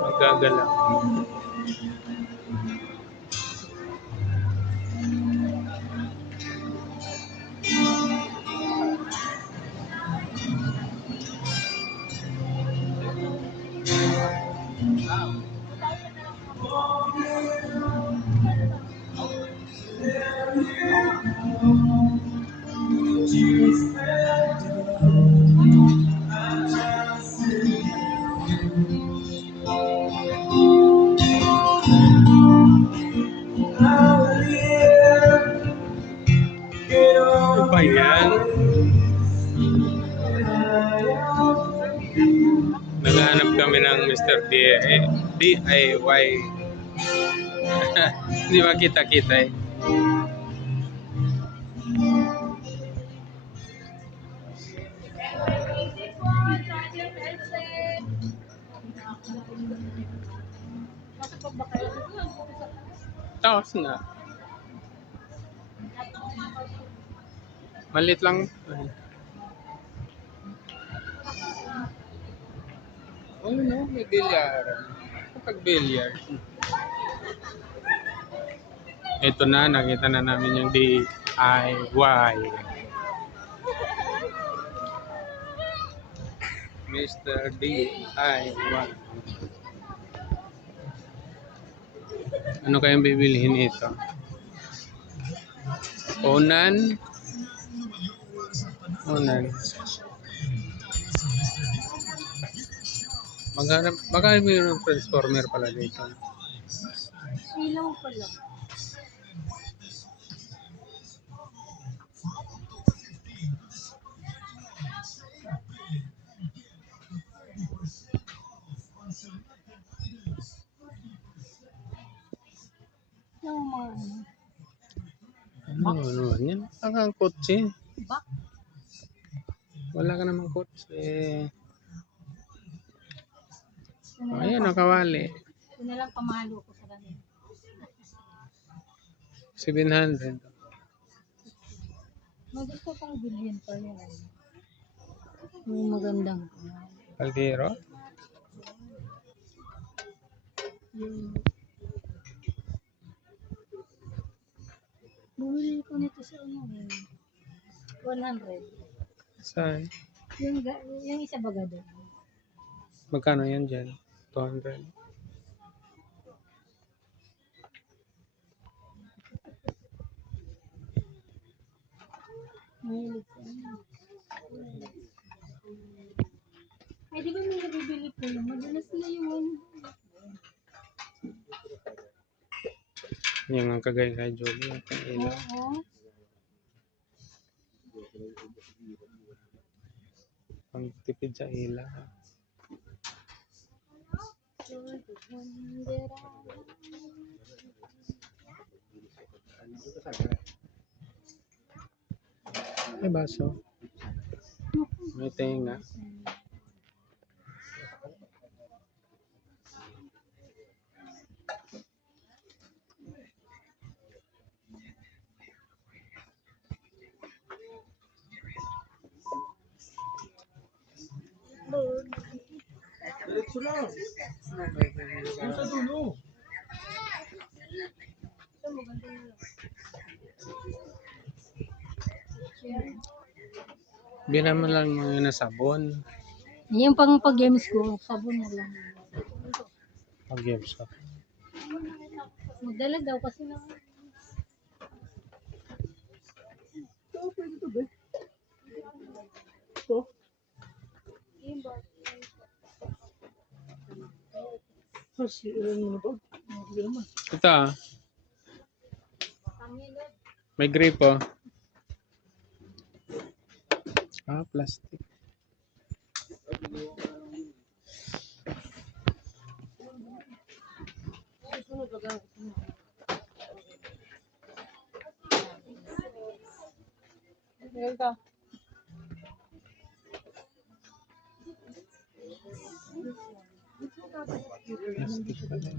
Magagalaw. Ano ba yan? Naghahanap kami ng Mr. DIY. Hindi makita-kita eh. Tapos na. Malit lang. Oh, no, may bilyar. Kapag bilyar. Ito na, nakita na namin yung DIY. Mr. DIY. Ano kayang bibilihin ito? Onan. Maghanap yung transformer pala dito. Ilaw pala. Ano yan? Ang kotse. Bak? Wala ka namang kotse. Ayan, nakawali. Ito na lang pamalo ko sa kanila. 700. Gusto kong bilhin pa yan. Yung magandang. Caldero? Yung... Bumili ko nito sa ano eh. 100. Saan? Yung isa baga doon. Magkano yan dyan? 200. Mahilig ko. Ay, di ba may nabibili ko yung madalas na yung Yung ang kagaya kay Julie. oo. Pang tipid sa ila. May baso. May tenga. Diretso lang. Yung sa dulo. Bira mo lang mga na sabon. Yung pag-games ko, sabon na lang. Pag-games ka. Magdala daw kasi na. Ito, pwede ito ba? Ito? Kasi, ano ba? Hindi naman. Ito ah. May gripo. Ah, plastic. Plastic pala.